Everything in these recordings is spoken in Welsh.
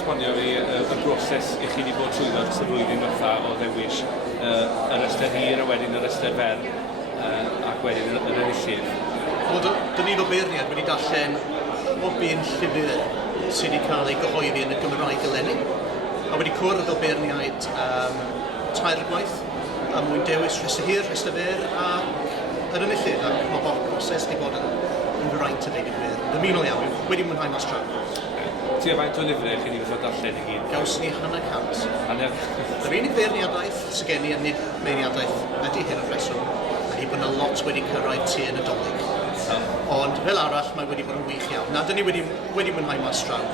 esbonio fi y broses i chi wedi bod trwyddo dros y flwyddyn fatha o ddewis yr ystyr hir a wedyn yr ystyr fer ac wedyn yr enillydd? Wel, dyn ni fel feirniad wedi darllen o bu'n llyfr sydd wedi cael ei gyhoeddi yn y Gymraeg eleni. A wedi cwrdd fel feirniad tair gwaith a mwyn dewis rhestr hir, rhestr fer ac yr enillydd. A mae bob proses wedi bod yn fraint y deud y gwir. Dymunol iawn, wedi mwynhau mas tra. Ti a faint o lyfrau chi wedi fod darllen i gyd? Gawson ni hanner cant. Hanner? Yr unig feirniadaeth sy'n gen i a nid feirniadaeth ydy hyn o rheswm ydy bod yna lot wedi cyrraedd tu yn y dolyg. Ond fel arall, mae wedi bod yn wych iawn. Na, dyn ni wedi mwynhau mas draw.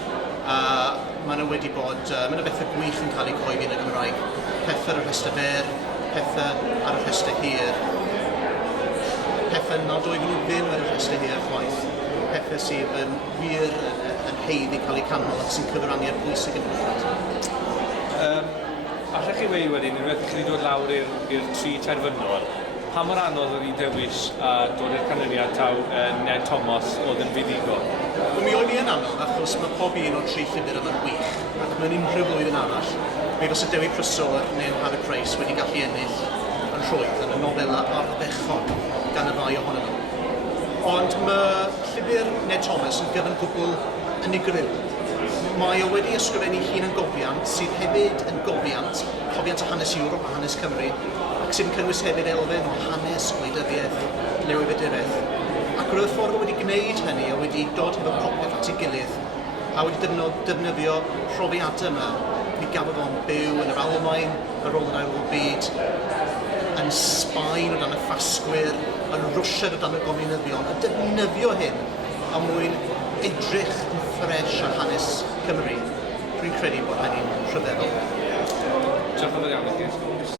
Mae yna wedi bod, mae yna bethau gwych yn cael eu coeddi yn y Gymraeg. Pethau ar y rhestr fer, pethau ar y rhestr hir, pethau nad oedden nhw ddim ar y rhestr hir chwaith. Pethau sydd yn wir yn heiddi cael eu canmol ac sy'n cyfrannu'r bwysig yn ymwneud. Allech chi wei wedyn, unwaith chi wedi dod lawr i'r tri terfynol, pa mor anodd oedd i dewis a dod i'r canlyniad taw Ned Thomas oedd yn fuddigo? Mi oedd hi yn anodd achos mae pob un o'r tri llyfr yma'n wych ac mewn unrhyw flwyddyn arall mi fos y Dewi Prysor neu'n Harry Price wedi gallu ennill yn rhwydd yn y nofela ardderchog gan y ddau ohonyn nhw. Ond mae llyfr Ned Thomas yn gyfan gwbl unigryw. Mae o wedi ysgrifennu hun yn gofiant sydd hefyd yn gofiant o hanes Ewrop a hanes Cymru ac sydd yn cynnwys hefyd elfen o hanes, gwleidyddiaeth, newyddiaduraeth. Ac roedd y ffordd o wedi gwneud hynny a wedi dod efo popeth at ei gilydd a wedi defnyddio profiadau yma mi gafodd o'n byw yn yr Almaen ar ôl yr Ail Byd, yn Sbaen o dan y ffasgwyr, yn Rwsia o dan y gominyddion, a defnyddio hyn am mwyn edrych yn ffres ar hanes Cymru. Dwi'n credu bod hynny'n rhyfeddol. Diolch yn fawr iawn i chi.